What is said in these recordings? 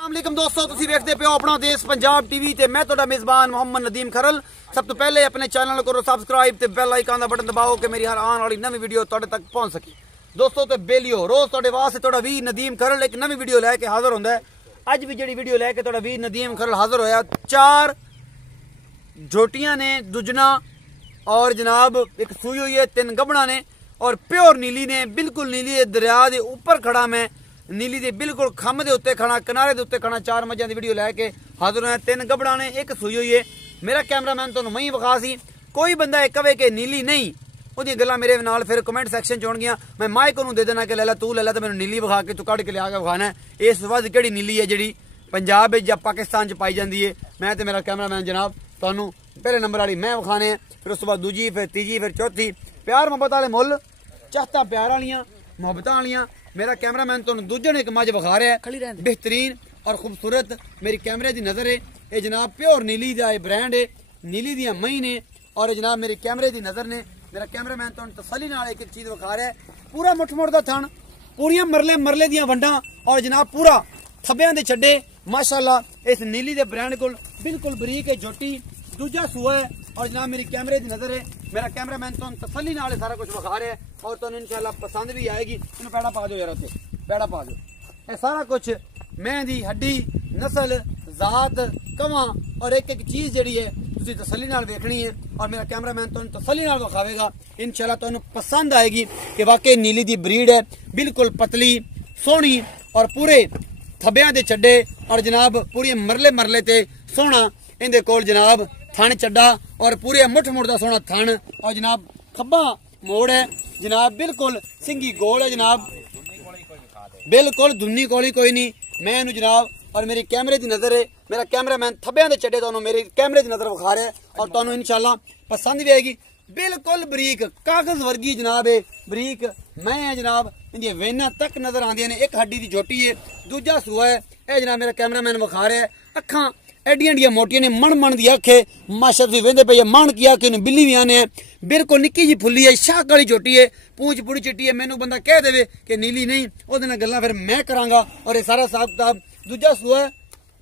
अस्सलामुअलैकुम दोस्तों, तुसी देखते पे हो अपना देश पंजाब टीवी ते मैं तुहाडा मेजबान मोहम्मद नदीम खरल। सब तो पहले अपने चैनल करो सब्सक्राइब ते बेल आइकन दा बटन दबाओ कि मेरी हर आने वाली नवी वीडियो तुहाडे तक पहुंच सके। दोस्तों ते बेलियो रोज तुहाडे वास्ते तुहाडा वीर नदीम खरल एक नवी वीडियो लैके हाजिर हुंदा है। अज भी जिहड़ी वीडियो लैके तुहाडा वीर नदीम खरल हाजिर होया, 4 झोटियां ने दुजना और जनाब एक सूई हुई है, 3 गबड़ा ने और प्योर नीली ने। बिल्कुल नीली दरिया के उपर खड़ा मैं, नीली दे बिल्कुल खम दे उत्ते खड़ा, किनारे दे उत्ते खड़ा। 4 मझां दी वीडियो लैके हाजिर होया, 3 गबड़ा ने, एक सूई हुई है। मेरा कैमरामैन तुहानूं मैं ही विखा सी। कोई बंदा एक कहे कि नीली नहीं, ਉਹਦੀਆਂ ਗੱਲਾਂ ਮੇਰੇ ਨਾਲ ਫਿਰ ਕਮੈਂਟ ਸੈਕਸ਼ਨ ਚ ਆਉਣਗੀਆਂ। ਮੈਂ ਮਾਈਕ ਉਹਨੂੰ ਦੇ ਦੇਣਾ ਕਿ ਲੈ ਲੈ ਤੂੰ ਲੈ ਲੈ ਤੇ ਮੈਨੂੰ ਨੀਲੀ ਵਿਖਾ ਕੇ ਤੂੰ ਕੱਢ ਕੇ ਲਿਆ ਕੇ ਵਿਖਾਣਾ ਇਸ ਤੋਂ ਬਾਅਦ ਕਿਹੜੀ ਨੀਲੀ ਹੈ ਜਿਹੜੀ ਪੰਜਾਬ ਵਿੱਚ ਜਾਂ ਪਾਕਿਸਤਾਨ ਚ ਪਾਈ ਜਾਂਦੀ ਹੈ। ਮੈਂ ਤੇ ਮੇਰਾ ਕੈਮਰਾਮੈਨ ਜਨਾਬ ਤੁਹਾਨੂੰ ਪਹਿਲੇ ਨੰਬਰ ਵਾਲੀ ਮੈਂ ਵਿਖਾਣੇ, ਫਿਰ ਉਸ ਤੋਂ ਬਾਅਦ ਦੂਜੀ, ਫਿਰ ਤੀਜੀ, ਫਿਰ ਚੌਥੀ। ਪਿਆਰ ਮੁਹੱਬਤ ਵਾਲੇ ਮੁੱਲ, ਚਾਹਤਾ ਪਿਆਰ ਵਾਲੀਆਂ ਮੁਹੱਬਤਾਂ ਵਾਲੀਆਂ। ਮੇਰਾ कैमरामैन तुहानूं दूजे ने एक मझ विखा रहा है, बेहतरीन और खूबसूरत मेरी कैमरे की नज़र है। ये जनाब प्योर नीली का ब्रांड है, नीली दियां मई ने और जनाब मेरी कैमरे की नज़र ने। मेरा कैमरामैन तुहानूं तसल्ली नाल एक चीज़ विखा रहा है, पूरा मुठ दा थण, पूरियां मरले दियां वंडां और जनाब पूरा थब्बियां दे छड्डे। माशाअल्लाह इस नीली दे ब्रांड कोल बिल्कुल बरीक है झोटी, दूजा सूआ है और जनाब मेरी कैमरे की नज़र है। मेरा कैमरामैन तुहानूं तसल्ली नाल सारा कुछ विखा रहा है और तुहानूं इंशाअल्लाह पसंद भी आएगी। तुहानूं पैड़ा पा दो यार, उत्ते पैड़ा पा दो। ये सारा कुछ मैं दी हड्डी नस्ल जात कवां और एक एक चीज़ जिहड़ी है तुसीं तसल्ली नाल वेखनी है और मेरा कैमरामैन तुहानूं तसल्ली नाल विखावेगा। इंशाअल्लाह तुहानूं पसंद आएगी कि वाकई नीली दी ब्रीड है, बिल्कुल पतली सोहनी और पूरे थब्बियां दे चड्डे और जनाब पूरी मरले ते सोहना इहदे कोल जनाब थन चड्डा और पूरे मुठ दा सोहना थन और जनाब खब्बा मोड़ है जनाब, बिल्कुल सिंगी गोल है जनाब, बिल्कुल दुन्नी कोली कोई नहीं। मैं इनू जनाब और मेरी कैमरे की नज़र है, मेरा कैमरामैन थब्बियां दे चड्डे तुहानूं मेरी कैमरे की नज़र विखा रहा है और तुहानूं इंशाअल्लाह पसंद भी आएगी। बिल्कुल बरीक कागज वर्गी जनाब है, बरीक मैं है जनाब, इनकी वेना तक नजर आंदियां ने। एक हड्डी की झोटी है, दूजा सूआ है। यह जनाब मेरा कैमरामैन विखा रहा है, अखां एडियां एडियां मोटियां ने, मन दी अख है माशा, तुसीं वेंदे पे मन की अख इन्हूं बिल्ली भी आने हैं। बिल्कुल निक्की जी फुल्ली है, शाह वाली झोटी है, पूंछ पूरी चिट्टी है। मैनू बंदा कह देवे कि नीली नहीं, उहदे नाल गल्लां फिर मैं करांगा। और ये सारा हिसाब किताब दूजा सूआ है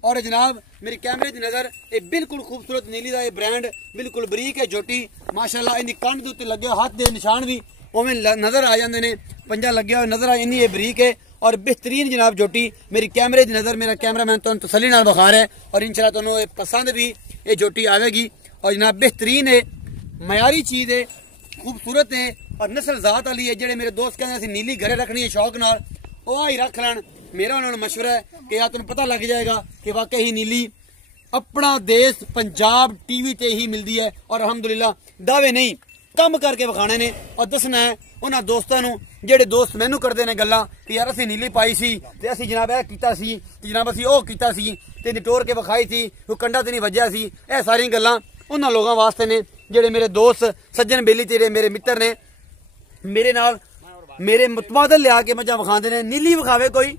और जनाब मेरी कैमरे की नज़र ये बिल्कुल खूबसूरत नीली का ब्रांड, बिल्कुल बरीक है झोटी माशाअल्लाह। इनकी कंध के उत्ते लगे हाथ के निशान भी उवें नज़र आ जाते हैं, पंजा लगे हुए नज़र आ, इन्नी ये बरीक है और बेहतरीन जनाब झोटी मेरी कैमरे की नज़र। मेरा कैमरामैन तुहानूं तसल्ली नाल विखा रहा है और इंशाअल्लाह तुहानूं पसंद भी ये झोटी आएगी और जनाब बेहतरीन है, मयारी चीज़ है, खूबसूरत है और नस्ल जात वाली है। जेडे मेरे दोस्त कहते हैं नीली घरे रखनी है शौक नाल, वो ही रख लैन। मेरा उन्होंने मशवरा है कि यार तुम पता लग जाएगा कि वाकई ही नीली अपना देश पंजाब टीवी ते ही मिलती है और अल्हम्दुलिल्लाह दावे नहीं कम करके विखाने ने और दसना है उन्होंने दोस्तों को जेडे दोस्त मैनू करते हैं गल्लां कि यार असीं नीली पाई सी ते असीं जनाब यह कीता सी ते जनाब असीं ओह कीता सी ते निटोर के विखाई सी, कोई कंडा ते नहीं वज्जिया सी। यह सारी गल्लां उन्होंने लोगों वास्ते ने जेडे मेरे दोस्त सज्जन बेली तेरे मेरे मित्र ने मेरे नाल मेरे मुतबादल लिया के मझां विखांदे ने। नीली विखावे कोई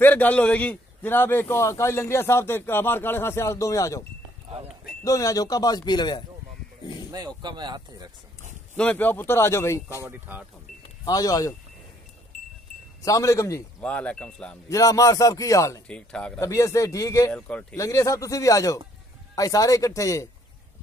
फिर गल होगी जनाब। एक काली लंगरिया साहब ते हमार काले खां सियाल दोवें आ जाओ, दोवें आ जाओ, हुक्का बाज पी लवे नहीं हुक्का मैं हाथ ही रख सकता, दोवें प्यो पुत्र आ जाओ भाई, हुक्का बड़ी ठाठ होंदी। आ जाओ आ जाओ। अस्सलाम वालेकुम जी। वालेकुम सलाम जी। जनाब मार साहब की हाल है? ठीक ठाक, तबीयत से ठीक है? बिल्कुल ठीक। लंगरिया साहब तुसी भी आ जाओ, अज सारे इकट्ठे जे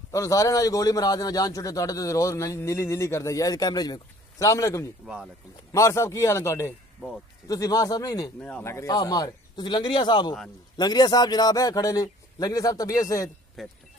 तुहानूं सारे नाल गोली मरा देना, जान छुट्टे तुहाडे ते रोज नीली नीली कर दई है कैमरे च वेखो। अस्सलाम वालेकुम जी। वालेकुम मार साहब की हाल है तुहाडे? बहुत। तुसी मार साहब नहीं ने? लंगरिया हां मार तुसी लंगरिया साहब हो? लंगरिया साहब जनाब है खड़े ने। लंगरिया साहब तबीयत से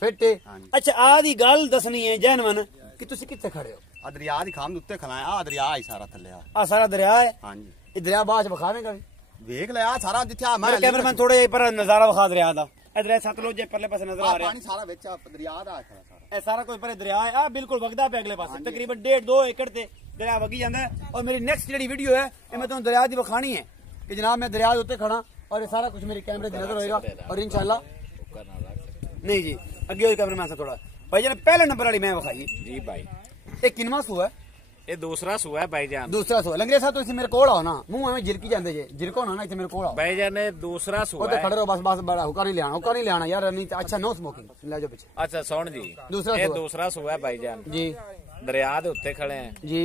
फिट है? अच्छा आदी गल दसनी है जैनवन कि तुसी कित्थे खड़े हो? आ दरिया दी खाम उत्ते खलाया, आ दरिया ही सारा थल्ले आ सारा दरिया है? हां जी। ये दरिया बाद च विखावेगा भी? वेख ले आ सारा जिथे आ मेरा कैमरामैन थोड़े पर नजारा विखा दरिया दा। ए दरिया सतलुज जे परले पासे नजर आ रहा है, पानी सारा विच दरिया दा है सारा। ए सारा कोई पर दरिया है, आ बिल्कुल वगदा पे अगले पासे तकरीबन 1.5-2 एकड़ ते दरिया वगी जांदा है। और मेरी नेक्स्ट जेडी वीडियो है ये मैं तुहानूं दरिया दी विखानी है कि जनाब मैं दरिया दे उत्ते खड़ा और ये सारा कुछ मेरी कैमरे दी नजर होएगा और इंशाअल्लाह नहीं जी अगे होई कैमरामैन से थोड़ा भाई जान पहले नंबर वाली मैं विखाई जी भाई। ये किनवा सूआ है? ये दूसरा सूआ है भाईजान। दूसरा सूआ। लंगरिया साहब तुसी मेरे कोल आओ ना, मुंह एवें झिरकी जांदे जे, झिरको ना इत्थे मेरे कोल आओ भाईजान। ने दूसरा सूआ ओते खड़े रहो बस बस, बड़ा हुक्का नहीं लेना यार, नहीं अच्छा नो स्मोकिंग ले जाओ पीछे। अच्छा सुन जी, दूसरा ये सूआ। दूसरा सूआ है भाईजान जी दरिया दे उत्ते खड़े हैं जी।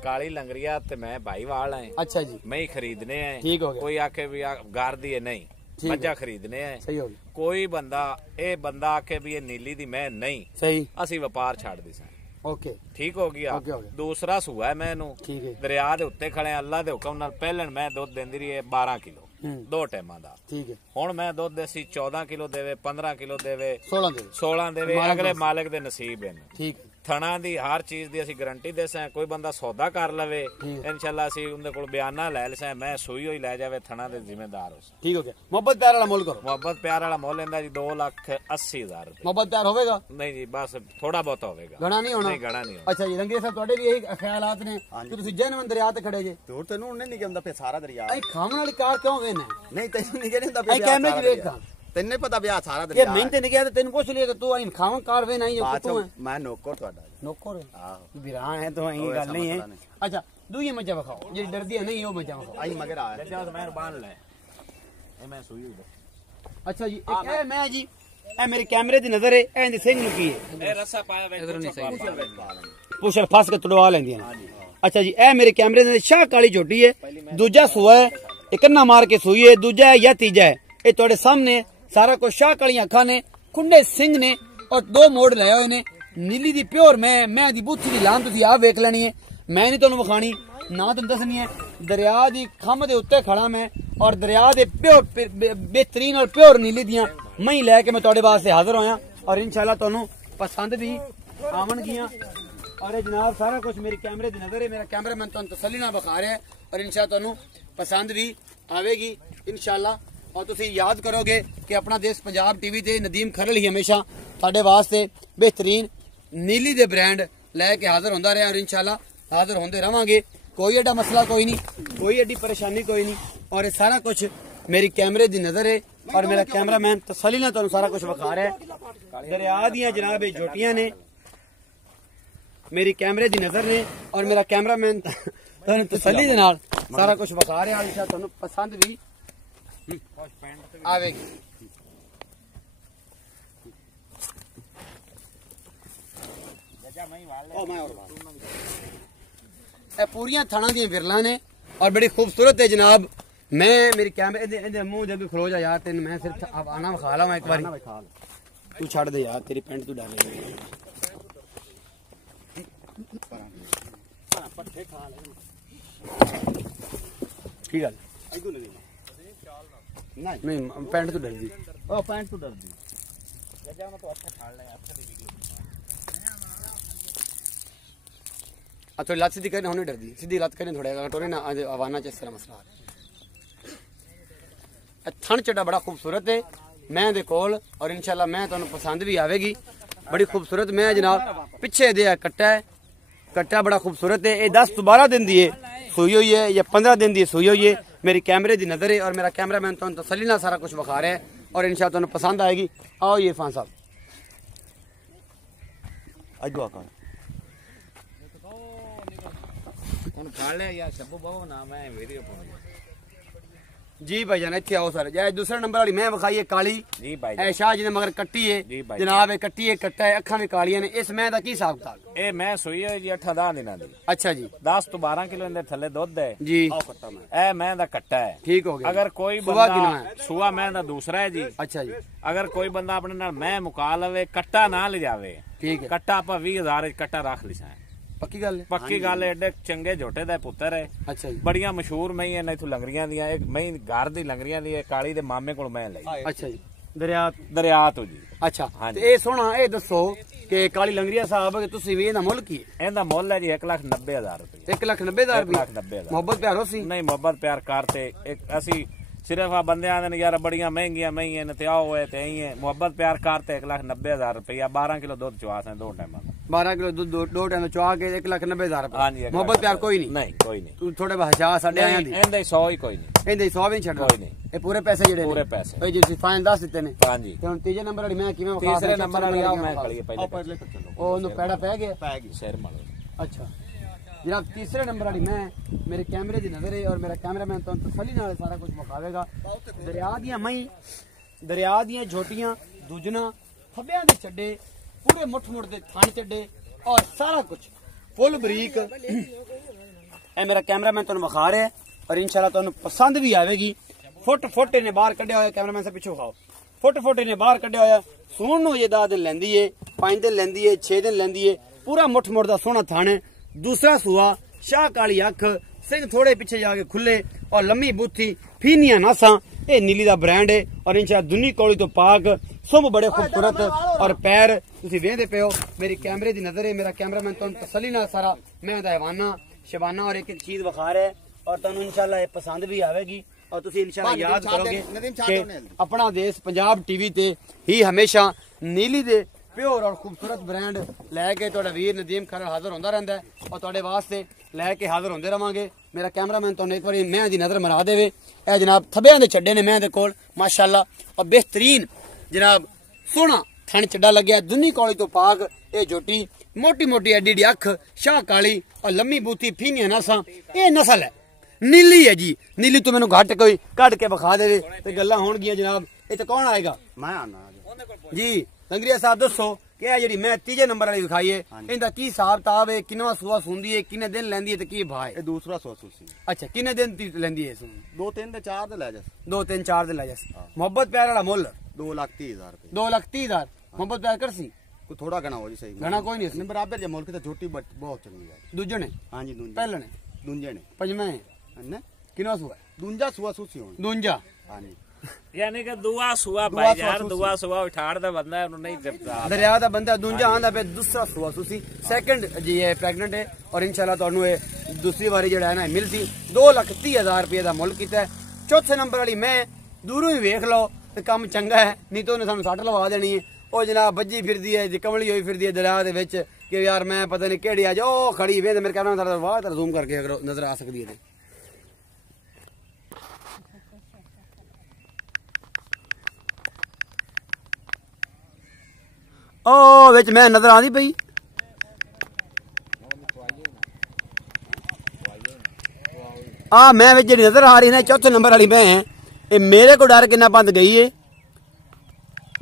काली लंगरिया ते मैं भाईवाल है। अच्छा जी, मैं ही खरीदने हैं। ठीक हो गया। कोई आके भी गार दिए नहीं, ਮੱਝਾਂ ਖਰੀਦਨੇ ਆ। ਸਹੀ ਹੋ ਗਿਆ। ਕੋਈ ਬੰਦਾ ਇਹ ਬੰਦਾ ਆਖੇ ਵੀ ਇਹ ਨੀਲੀ ਦੀ ਮੈਂ ਨਹੀਂ, ਸਹੀ ਅਸੀਂ ਵਪਾਰ ਛੱਡਦੇ ਸਾਂ। ਓਕੇ ਠੀਕ ਹੋ ਗਿਆ। ਓਕੇ ਹੋ ਗਿਆ। ਦੂਸਰਾ ਸੂਆ ਹੈ ਮੈਨੂੰ, ਠੀਕ ਹੈ ਦਰਿਆ ਦੇ ਉੱਤੇ ਖੜੇ ਆ, ਅੱਲਾ ਦੇ ਹੁਕਮ ਨਾਲ ਪਹਿਲਣ ਮੈਂ ਦੁੱਧ ਦਿੰਦੀ ਰਹੀ ਹੈ 12 ਕਿਲੋ ਦੋ ਟਾਈਮਾਂ ਦਾ। ਠੀਕ ਹੈ ਹੁਣ ਮੈਂ ਦੁੱਧ ਦੇਸੀ 14 ਕਿਲੋ ਦੇਵੇ 15 ਕਿਲੋ ਦੇਵੇ 16 ਦੇ 16 ਦੇਵੇ, ਅਗਲੇ ਮਾਲਕ ਦੇ ਨਸੀਬ ਹਨ। ਠੀਕ ਥਣਾ ਦੀ ਹਰ ਚੀਜ਼ ਦੀ ਅਸੀਂ ਗਾਰੰਟੀ ਦੇ ਸਾਂ। ਕੋਈ ਬੰਦਾ ਸੌਦਾ ਕਰ ਲਵੇ ਇਨਸ਼ਾਅੱਲਾ ਅਸੀਂ ਉਹਦੇ ਕੋਲ ਬਿਆਨਾ ਲੈ ਲਸਾਂ, ਮੈਂ ਸੂਈ ਹੋਈ ਲੈ ਜਾਵੇ, ਥਣਾ ਦੇ ਜ਼ਿੰਮੇਦਾਰ ਹੋ। ਠੀਕ ਹੋ ਗਿਆ। ਮੁਹੱਬਤ ਪਿਆਰ ਵਾਲਾ ਮੁੱਲ ਕਰੋ। ਮੁਹੱਬਤ ਪਿਆਰ ਵਾਲਾ ਮੁੱਲ ਲੈਂਦਾ ਜੀ 2,80,000 ਰੁਪਏ। ਮੁਹੱਬਤ ਪਿਆਰ ਹੋਵੇਗਾ? ਨਹੀਂ ਜੀ ਬਸ ਥੋੜਾ ਬਹੁਤ ਹੋਵੇਗਾ, ਗਣਾ ਨਹੀਂ ਹੋਣਾ। ਨਹੀਂ ਗਣਾ ਨਹੀਂ ਹੋਣਾ। ਅੱਛਾ ਜੀ ਰੰਗੇ ਸਾਹਿਬ ਤੁਹਾਡੇ ਵੀ ਇਹੀ ਖਿਆਲਾਤ ਨੇ ਕਿ ਤੁਸੀਂ ਜੈਨੂਇਨ ਦਰਿਆ ਤੇ ਖੜੇ ਜੇ? ਤੇ ਹੋਰ ਤੈਨੂੰ ਉਹਨੇ ਨਹੀਂ ਕਹਿੰਦਾ ਪਿਆ ਸਾਰਾ ਦਰਿਆ। ਇਹ ਖਾਣ ਵਾਲੀ ਕਾਰ ਕਿਉਂ ਵੇਨੇ? ਨਹੀਂ ਤੈਨੂੰ ਨਹੀਂ ਕਹਿੰਦਾ ਪਿਆ ਇਹ ਕੈਮਰੇ 'ਚ ਵੇਖਾਂ ਤੈਨੂੰ ਨਹੀਂ ਪਤਾ ਪਿਆ ਸਾਰਾ ਕਿ ਦਰਿਆ। ਮੈਂ ਤੇ ਨਹੀਂ ਗਿਆ, ਤੈਨੂੰ ਪੁੱਛ ਲਿਆ ਕਿ ਤੂੰ ਆਈ ਖਾਵਾਂ ਕਾਰ ਵੇ ਨਹੀਂ ਬਾਅਦ ਤੂੰ ਚੋਂ ਮੈਂ ਨੌਕਰ ਤੁਹਾਡਾ। ਨੌਕਰ ਆਹੋ ਬਿਰਾਨ ਹੈ ਤਾਂ ਇਹ ਗੱਲ ਨਹੀਂ ਹੈ। ਅੱਛਾ ਦੂਜੀ ਮੱਝਾਂ ਵਿਖਾਓ ਜਿਹੜੀ ਡਰਦੀ ਹੈ ਨਹੀਂ ਉਹ ਮੱਝਾਂ ਵਿਖਾਓ। ਆਈ ਮਗਰ ਆਇਆ ਜਾ ਮੈਂ ਬਾਣ ਲੈ ਇਹ ਮੈਂ ਸੂਈ ਹੋਈ। ਅੱਛਾ ਜੀ ਇੱਕ ਇਹ ਮੈਂ ਜੀ ਇਹ ਮੇਰੇ ਕੈਮਰੇ ਦੀ ਨਜ਼ਰ ਹੈ, ਇਹ ਇਹਦੇ ਸਿੰਘ ਨੂੰ ਕੀ ਹੈ? ਇਹ ਰੱਸਾ ਪਾਇਆ ਵੇ ਇਧਰ ਨਹੀਂ ਸਹੀ ਪੁੱਛਲ ਫਸ ਕੇ ਤੁੜਵਾ ਲੈਂਦੀਆਂ ਨੇ। ਅੱਛਾ ਜੀ ਇਹ ਮੇਰੇ ਕੈਮਰੇ ਦੇ ਸ਼ਾਹ ਕਾਲੀ ਝੋਟੀ ਹੈ, ਦੂਜਾ ਸੂਆ ਹੈ, ਇਹ ਕੰਨਾ ਮਾਰ ਕੇ ਸੂਈ ਹੈ, ਦੂਜਾ ਹੈ ਜਾਂ ਤੀਜਾ ਹੈ। ਇਹ ਤੁਹਾਡੇ ਸਾਹਮਣੇ ਸਾਰਾ ਕੁਝ ਸ਼ਾਹ ਕਾਲੀਆਂ ਅੱਖਾਂ ਨੇ, ਖੁੰਡੇ ਸਿੰਘ ਨੇ ਔਰ ਦੋ ਮੋੜ ਲਏ ਹੋਏ ਨੇ। ਨੀਲੀ ਦੀ ਪਿਓਰ ਮੈਂ ਦੀ ਬੁੱਥੀ ਦੀ ਲਾਨ ਤੁਸੀਂ ਆਪ ਵੇਖ ਲੈਣੀ ਹੈ, ਮੈਂ ਨਹੀਂ ਤੁਹਾਨੂੰ ਵਿਖਾਣੀ ਨਾ ਤੁਹਾਨੂੰ ਦੱਸਣੀ ਹੈ। ਦਰਿਆ ਦੀ ਖੰਭ ਦੇ ਉੱਤੇ ਖੜਾ ਮੈਂ ਔਰ ਦਰਿਆ ਦੇ ਪਿਓਰ ਬਿਹਤਰੀਨ ਔਰ ਪਿਓਰ ਨੀਲੀ ਦੀਆਂ ਮੈਂ ਲੈ ਕੇ ਮੈਂ ਤੁਹਾਡੇ ਵਾਸਤੇ ਹਾਜ਼ਰ ਹੋਇਆ ਔਰ ਇਨਸ਼ਾਅੱਲਾ ਤੁਹਾਨੂੰ ਪਸੰਦ ਵੀ ਆਵਣਗੀਆਂ। ਔਰ ਇਹ ਜਨਾਬ ਸਾਰਾ ਕੁਝ ਮੇਰੀ ਕੈਮਰੇ ਦੀ ਨਜ਼ਰ ਹੈ, ਮੇਰਾ ਕੈਮਰਾਮੈਨ ਤੁਹਾਨੂੰ ਤਸੱਲੀ ਨਾਲ ਵਿਖਾ ਰਿਹਾ ਹੈ ਔਰ ਇਨਸ਼ਾਅੱਲਾ ਤੁਹਾਨੂੰ ਪਸੰਦ ਵੀ ਆਵੇਗੀ ਇਨਸ਼ਾਅੱਲਾ। और तुसी याद करोगे कि अपना देश पंजाब टीवी ते नदीम खरल ही हमेशा तुहाडे वास्ते बेहतरीन नीली दे ब्रांड लैके हाजिर होंदा रहा और इंशाल्लाह हाजिर होंदे रहांगे। कोई एडा मसला कोई नहीं, कोई एडी परेशानी कोई नहीं और ये सारा कुछ मेरी कैमरे दी नजर है और मेरा कैमरामैन तसल्ली नाल तुहानू सारा कुछ विखा रहा है। दरिया दियां जनाब जोटियां ने मेरी कैमरे दी नजर ने और मेरा कैमरामैन तुहानू तसल्ली दे नाल सारा कुछ विखा रहा है। इंशाल्लाह तुहानू पसंद भी आवेगी। पूरियां थाना दी विरला ने और बड़ी खूबसूरत है जनाब। मैं मेरी कैमरे मुंह दे भी खलो जा यार, तेन मैं सिर्फ आना विखा ला एक बार। तू छड़ दे यार, तेरी पैंट तू डाल की गल नहीं पैंट तो डर दी। ओ पैंट तो डर दी। जजा मैं तो अच्छा फाड़ ले अच्छा दी वीडियो। आ थोड़ी लत सीधी करने होने डर दी, सीधी लत करने थोड़ा टोरे ना आवाना च इस तरह मसला है। थन चढ़ा बड़ा खूबसूरत है मैं दे कोल और इंशाल्लाह मैं तुहानू पसंद भी आवेगी। बड़ी खूबसूरत मैं जनाब पिछे दे कट्टा है, कट्टा बड़ा खूबसूरत है। ये 10 to 12 दिन दी है सोई हुई है या 15 दिन दी सोई हुई है। मेरी कैमरे दी नजर है और मेरा कैमरामैन तो तसल्ली नाल सारा कुछ विखा रहा है और इंशाअल्लाह तुहानू पसंद आएगी। आओ ये इरफान साहब अजो आका ਹੁਣ ਫੜ ਲਿਆ ਯਾਰ ਸ਼ੱਬੂ ਬਹੁ ਨਾ ਮੈਂ ਵੀਡੀਓ ਪਾਉਂਦਾ जी भाईजान इत्थे आओ सर। जै दूसरा नंबर वाली मैं विखाई है काली जी भाई ए शाह जी ने मगर कट्टी है जी भाई जनाब, ये कट्टी है कट्टा है, अखां भी कालियां ने। इस मैं दा की हिसाब किताब? ਇਹ ਮੈਂ ਸੂਈ ਹੋਈ ਜੀ 8-10 ਦਿਨਾਂ ਦੀ। अच्छा जी 10 ਤੋਂ 12 ਕਿਲੋ ਇਹਦੇ ਥੱਲੇ ਦੁੱਧ ਹੈ जी ਇਹ ਮੈਂ ਦਾ ਕੱਟਾ ਹੈ। ठीक हो गया। ਅਗਰ ਕੋਈ ਸੁਆ ਕਿੰਨਾ ਬੰਦਾ ਹੈ? ਸੂਆ ਮੈਂ ਦਾ ਦੂਸਰਾ ਹੈ ਜੀ। अच्छा जी ਅਗਰ ਕੋਈ ਬੰਦਾ ਆਪਣੇ ਨਾਲ ਮੈਂ ਮੁਕਾ ਲਵੇ ਕੱਟਾ ਨਾ ਲਿਜਾਵੇ, ठीक है ਕੱਟਾ ਆਪਾਂ 20,000 ਕੱਟਾ ਰੱਖ ਲਿਸਾਂ। पक्की गल है। ਪੱਕੀ ਗੱਲ ਹੈ, ਐਡੇ ਚੰਗੇ ਝੋਟੇ ਦਾ ਪੁੱਤਰ ਹੈ। अच्छा जी ਬੜੀਆਂ ਮਸ਼ਹੂਰ ਮੈਂ ਇਹਨਾਂ ਇਥੋਂ ਲੰਗਰੀਆਂ ਦੀਆਂ ਇੱਕ ਮੈਂ ਘਰ ਦੀ ਲੰਗਰੀਆਂ ਦੀ ਕਾਲੀ ਦੇ ਮਾਮੇ ਕੋਲ ਮੈਂ ਲਈ अच्छा जी दरिया ਦਰਿਆ ਤੋਂ ਜੀ। अच्छा हाँ ते ए सोना ए दसो कि काली लंगरिया साहब कि तुसी वे दा मुल की ਇਹਦਾ ਮੁੱਲ ਹੈ ਜੀ 1,90,000 ਰੁਪਏ। 1,90,000 रुपए 1,90,000 मोहब्बत प्यार होसी ਨਹੀਂ ਮੁਹੱਬਤ ਪਿਆਰ ਕਰਤੇ ਇੱਕ ਅਸੀਂ ਸਿਰਫ ਆ ਬੰਦੇ ਆਂਦੇ ਨੇ ਯਾਰ ਬੜੀਆਂ ਮਹਿੰਗੀਆਂ ਨੇ ਤੇ ਆਓ ਹੋਏ ਤੇ ਐਂ ਮੁਹੱਬਤ ਪਿਆਰ ਕਰਤੇ 1,90,000 ਰੁਪਏ 12 ਕਿਲੋ ਦੁੱਧ ਚਵਾਸ ਹੈ ਦੋ ਟਾਈਮਾਂ ਦਾ। 12 किलो दूध दो टाइम चुआ के 1,90,000 रुपए। हाँ जी, मोहब्बत प्यार कोई नहीं? नहीं कोई नहीं। तू थोड़े बहशा साडे आया दी ਇਹਦੇ 100 ਹੀ ਕੋਈ ਨਹੀਂ। ਇਹਦੇ 100 ਵੀ ਛੱਡ ਕੋਈ ਨਹੀਂ। ਇਹ ਪੂਰੇ ਪੈਸੇ ਜਿਹੜੇ ਪੂਰੇ ਪੈਸੇ ਓਏ ਜੀ ਤੁਸੀਂ ਫਾਈਨ ਦੱਸ ਦਿੱਤੇ ਨੇ। ਹਾਂਜੀ ਤੇ ਹੁਣ ਤੀਜੇ ਨੰਬਰ ਵਾਲੀ ਮੈਂ ਕਿਵੇਂ ਵਿਖਾ ਤੀਸਰੇ ਨੰਬਰ ਵਾਲੀ ਆਓ ਮੈਂ ਖੜੀ ਪਹਿਲੇ ਉਹ ਉਹਨੂੰ ਪੈੜਾ ਪੈ ਗਿਆ। ਪੈ ਗਈ ਸਿਰ ਮਾਰੋ। अच्छा जनाब तीसरे नंबर वाली मैं मेरे कैमरे की नजर है और मेरा कैमरामैन तो तसल्ली नाल सारा कुछ विखावेगा। दरिया दियां मई दरिया दियां झोटियां दूजना थब्बियां दे चड्डे पूरे मुठ मुठ दे थान चड्डे और सारा कुछ फुल बरीक ए मेरा कैमरामैन तुहानू विखा रहा है और इंशाल्लाह तुहानू पसंद भी आवेगी। फुट इन्हें बाहर कढ़िया होया कैमरामैन से पिछो खाओ फुट इन्हें बाहर कढ़िया होया सून नूं ये 10 दिन लैंदी है 5 दिन लैंदी है 6 दिन लैंदी है पूरा मुठ मुठ दा सोहना थान है दूसरा सूआ शाह काली अख सिंह थोड़े पीछे जाके खुले और लम्मी बूथी फीनिया नासा ये नीली दा ब्रांड है और इंशाल्लाह दुनी कौड़ी तो पाक सुंभ बड़े खूबसूरत और पैर तुसी वेंदे पे हो मेरी कैमरे दी नजर है मेरा कैमरामैन तुहानू तसल्ली नाल सारा मैं दा हवाना शबाना और एक चीज विखा रहा है और तुहानू इंशाल्लाह ये पसंद भी आवेगी और तुसी इंशाल्लाह याद करोगे कि अपना देश पंजाब टीवी ते ही हमेशा नीली दे प्योर और खूबसूरत ब्रांड लैके तुहाडा वीर नदीम खरल हाजिर होंदा रहिंदा है और तुहाडे वास्ते लैके हाजिर होंदे रहांगे मेरा कैमरामैन तुहानू एक बारी मैं दी नजर मरा देवे ए जनाब थब्बियां दे छड्डे ने मैं दे कोल माशाअल्लाह और बेहतरीन जनाब सोहना थन चड्डा लग्या दुनी कौली तो पाक ये जोटी मोटी मोटी एडी डी अख शाह काली और लम्मी बूथी फीनिया नसा ये नस्ल है नीली है जी नीली तो मैनू घट कोई कट के विखा दे ते गल्लां होणगियां जनाब इत्थे कौन आएगा मैं आना जी लंगरिया साहब दसो कि जी मैं तीजे नंबर वाली दिखाई है इनका की हिसाब किताब है किन्ना सुआ सुंदी है किन्ने दिन लैंदी है ते की भाव है दूसरा सौ सूसी अच्छा किन्ने दिन लैंदी है 2 3 ते 4 दे ले जा 2 3 4 दिन लै जास मोहब्बत प्यार वाला मुल 2,30,000 रुपए 2,30,000 मोहब्बत प्यार कर सी को थोड़ा घना हो जी सही घना कोई नहीं नहीं बराबर जे मुल्क ते छोटी बहुत चंगी है दूजे ने हां जी दूंजा पहले ने दूंजे ने पंजवें ने किन्ना सुआ दूंजा सुआ सूसी होनी दूंजा हां जी यानी कि दुआ सुआ भाई यार दुआ सुआ उठाड़ दा बंदा है उन्हें नहीं जपता दरिया दा बंदा दूंजा आंदा पे दूसरा सुआ सुसी सेकंड जी ये प्रेग्नेंट है और इंशाल्लाह तुहानू ये दूसरी बारी जेड़ा है ना मिलती 2,30,000 रुपए दा मुल कीता है चौथे नंबर वाली मैं दूरों ही वेख लो ते काम चंगा है नहीं तो उन्हें सानू सट लवा देनी है ओ जनाब बज्जी फिरदी है जी कमली होई फिरदी है दरिया दे विच कि यार मैं पता नहीं केड़ी आज ओ खड़ी वे मेरे कहना सारा वाह तेरा जूम करके अगर नजर आ सकदी है ओ विच मैं नजर आंदी पई आ मैं विच जेडी नजर आ रही ना चौथे नंबर वाली मैं ये मेरे को डर किन्ना बंद गई है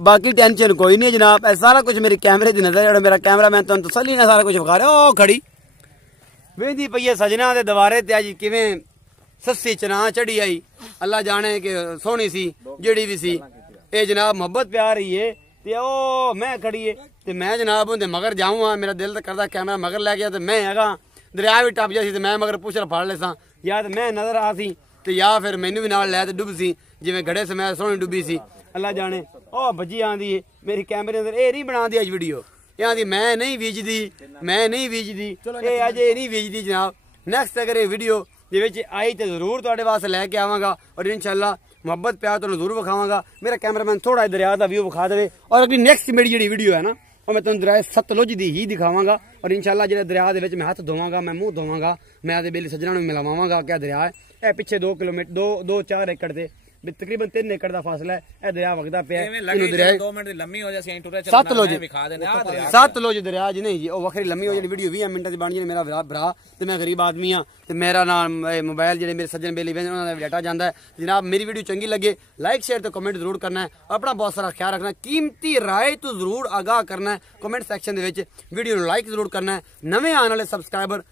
बाकी टेंशन कोई नहीं जनाब सारा कुछ मेरी कैमरे की नजर है मेरा कैमरामैन तुम तसल्ली ना सारा कुछ विखा रहा ओ खड़ी वेंदी पई है सजना दे दवारे ते अज किवें सस्सी चना चढ़ी आई अल्लाह जाने कि सोहनी सी जेड़ी भी सी ये जनाब मोहब्बत प्यार ही है ते ओ मैं खड़ी है ते मैं जनाब उनके मगर जाऊँ मेरा दिल तो करता कैमरा मगर लै गया तो मैं हैगा दरिया भी टप जासी तो मैं मगर पुछल फड़ लेसा या तो मैं नजर आ सी ते या फिर मैनू भी नाल लै ते डुब सी जिवें घड़े समय सोहनी डुबी सी अल्लाह जाने ओ भजी आंदी है मेरी कैमरे अंदर ये नहीं बनाती अज वीडियो ये आंदी मैं नहीं बीजदी ये अज ये नहीं बीजदी जनाब नैक्सट अगर ये वीडियो आई तो जरूर तुहाडे वास्ते लैके आवांगा और इंशाल्लाह मोहब्बत प्यार तुहानू जरूर विखावांगा मेरा कैमरामैन थोड़ा दरिया का व्यू विखा देवे और अगली नैक्सट मेरी जी वीडियो है ना और मैं तुहानू दरिया सतलुज दी ही दिखावांगा और इंशाल्लाह जो दरिया के मैं हाथ धोवांगा मैं मुंह धोवांगा मैं आदे बेली सज्जना नूं मिलावांगा क्या दरिया है ए पिछे 2 किलोमीटर 2-4 एकड़ से तकरीबन 3 एकड़ का फासला है दरिया वगदा पे सतलुज दरिया जी नहीं जी वखरी लम्मी हो जी वीडियो 20 मिनट की बन जी मेरा भरा तो मैं गरीब आदमी हाँ तो मेरा नाम मोबाइल जो मेरे सज्जन बेली डाटा जाता है जनाब मेरी वीडियो चंगी लगे लाइक शेयर तो कमेंट जरूर करना है अपना बहुत सारा ख्याल रखना कीमती राय तो जरूर आगाह करना है कमेंट सैक्शन वीडियो लाइक जरूर करना है नवे आने वाले सबसक्राइबर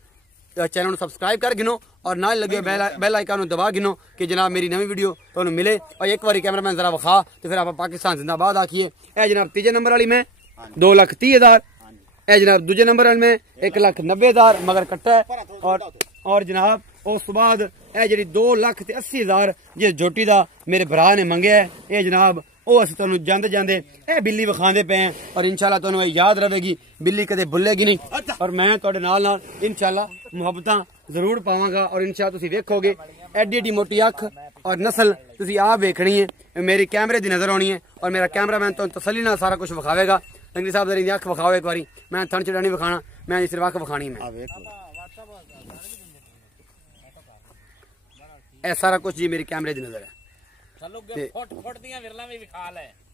चैनल सब्सक्राइब कर गिनो और नाल लगे बेल आइकन दबा गिनो कि जनाब मेरी नवी वीडियो तो मिले और एक बार कैमरामैन जरा विखा तो फिर आप पाकिस्तान जिंदाबाद आखिए ए जनाब तीजे नंबर वाली में 2,30,000 ए जनाब दूजे नंबर वाली में 1,90,000 मगर कट्टा है और जनाब उस बाद ए जी 2,80,000 जिस जोटी का मेरे भरा ने मंगया है ये जनाब वो असं तुहानू जांदे जांदे ए बिल्ली विखांदे पे हैं और इंशाल्लाह तुहानू याद रहेगी बिल्ली कदे भुलेगी नहीं और मैं तुहाडे नाल इंशाल्लाह मुहब्बतां जरूर पावांगा और इंशाल्लाह तुसीं वेखोगे एडी एडी मोटी अख और नस्ल तुसीं आप वेखनी है मेरी कैमरे दी नजर आनी है और मेरा कैमरामैन तुहानू तसल्ली नाल सारा कुछ विखावेगा लंगरी साहब जरी अख विखाओ एक बारी मैं थन चढ़ा नहीं विखाना मैं सिर्फ अख विखानी मैं ए सारा कुछ जी मेरी कैमरे दी नजर है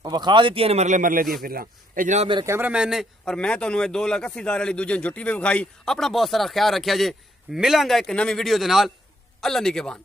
विखा दी ने मरले दी फिर जनाब मेरे कैमरामैन ने और मैं तुहानू 2,80,000 वाली दूजे जुटी भी विखाई अपना बहुत सारा ख्याल रखिया जे मिलांगा एक नवी वीडियो दे नाल अल्लाह निगहबान।